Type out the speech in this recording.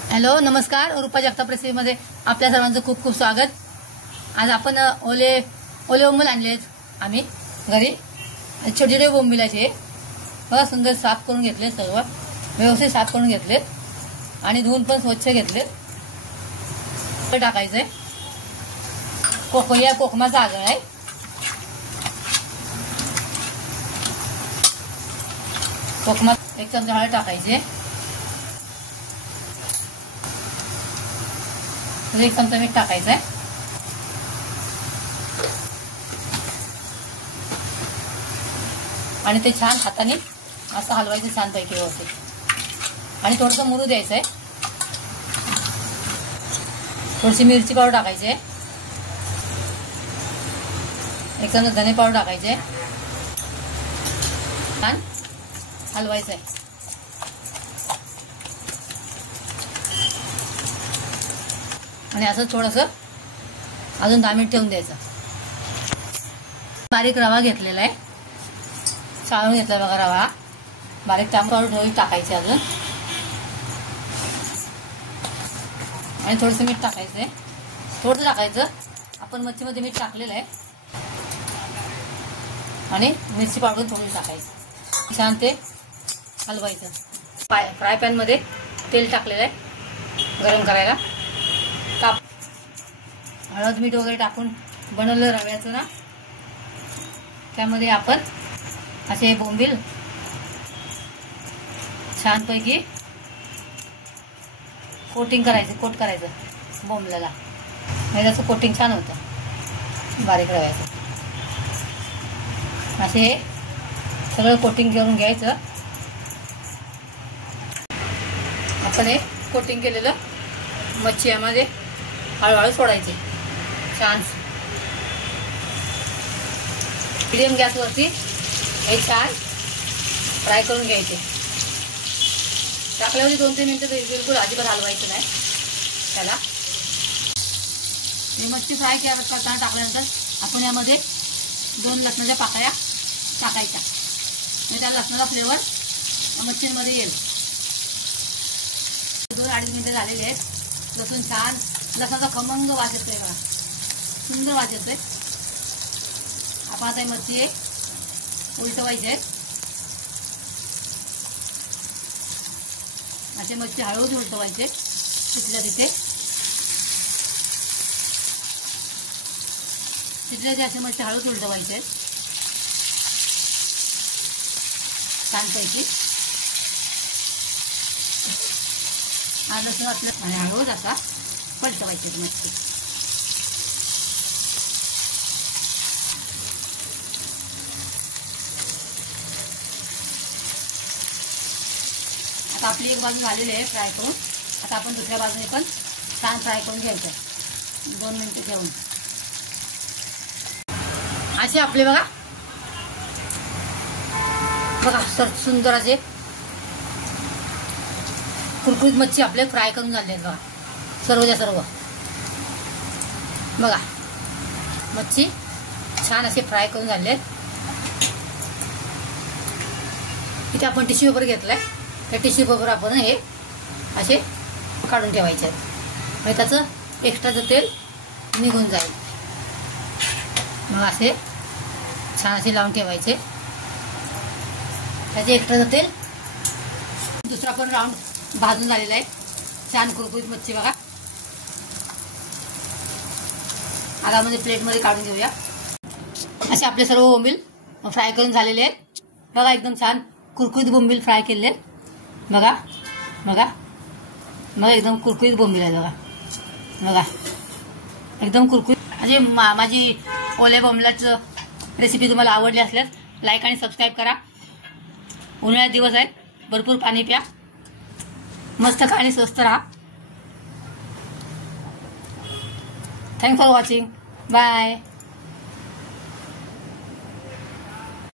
Hello, नमस्कार. रूपा जगताप रेसिपीमध्ये आपल्या सर्वांचं खूप खूप स्वागत. आज आपण ओले बोंबील आणलेत आम्ही घरी. छोटे छोटे बोंबिलाचे बघा, सुंदर साफ करून घेतले, सर्व व्यवस्थित साफ करून घेतलेत आणि धुवून पण स्वच्छ घेतलेत. टाकायचंय कोकमाचा आगळ आहे. कोकमा 1 चमचा हळद टाकायचे, 1 चमचा मीठ टाकायचंय आणि ते छान हाताने असं हलवायचं छानपैकी व्यवस्थित आणि थोडंसं मुरू द्यायचंय. थोडीशी मिरची पावडर टाकायची, 1 चमचा धने पावडर टाकायचे, छान हलवायचंय. आणि असं थोडंसं अजून 10 मिनिट ठेवून द्यायचं. बारीक रवा घेतलेला आहे, चाळून घेतला बघा रवा. बारीक टाकायची टाकायचे अजून आणि थोडंसं मीठ टाकायचंय. थोडंसं टाकायचं, आपण मच्छीमध्ये मीठ टाकलेलं आहे. आणि मिरची पावडर थोडी टाकायची, छान ते हलवायचं. फ्राय पॅन मध्ये तेल टाकलेलं आहे गरम करायला. हळद मीठ वगैरे टाकून बनवलं रव्याचं ना, त्यामध्ये आपण असे बोंबील छानपैकी कोट करायचं बोंबल्याला, म्हणजे त्याचं कोटिंग छान होतं बारीक रव्याचं. असे सगळं कोटिंग करून घ्यायचं. आपण हे कोटिंग केलेलं मच्छी यामध्ये हळूहळू सोडायचे. छान मीडियम गॅसवरती हे छान फ्राय करून घ्यायचे. टाकल्यावर 2-3 मिनिटं बिलकुल अजिबात हलवायचं नाही त्याला. हे मच्छी फ्राय करताना टाकल्यानंतर आपण यामध्ये 2 लसणाच्या पाकळ्या टाकायच्या, म्हणजे त्या लसणाचा फ्लेवर मच्छीमध्ये येईल. 2-2.5 मिनिटं झालेले आहेत. लसूण छान, लसणाचा खमंग वास येतोय बघा, सुंदर वास येतोय. आपण आता मच्छी उलटवायचे. असे मच्छी हळूच उलटवायचे तिथल्या तिथे. असे मच्छी हळूच उलटवायचे छानपैकी. आणि लसूण असलं आणि हळूच असा पलटवायचे मच्छी. आता आपली एक बाजू झालेली आहे फ्राय करून. आता आपण दुसऱ्या बाजूने पण छान फ्राय करून घ्यायचं 2 मिनिटं ठेवून. असे आपले बघा सर सुंदर असे कुरकुरीत मच्छी आपले फ्राय करून झाले आहेत बघा, सर्वच्या सर्व. बघा मच्छी छान असे फ्राय करून झाले आहेत. इथे आपण टिश्यू पेपर घेतलाय, त्या टिश्यू पेपर आपण हे असे काढून ठेवायचे आहेत, म्हणजे त्याचं एक्स्ट्राचं तेल निघून जाईल. मग असे छान असे लावून ठेवायचे, त्याचे एक्स्ट्राचं तेल. दुसरा पण राऊंड भाजून झालेला आहे, छान कुरकुरीत मच्छी बघा. आता म्हणजे प्लेटमध्ये काढून घेऊया. असे आपले सर्व बोंबील फ्राय करून झालेले आहेत बघा. एकदम छान कुरकुरीत बोंबील फ्राय केलेले आहेत बघा. बघा बघा एकदम कुरकुरीत बोंबील आहे बघा. बघा एकदम कुरकुरीत. म्हणजे माझी ओल्या बोंबिलाचं रेसिपी तुम्हाला आवडली असल्यास लाईक आणि सबस्क्राईब करा. उन्हाळ्यात दिवस आहेत, भरपूर पाणी प्या, मस्त खा आणि स्वस्त राहा. Thanks for watching. बाय.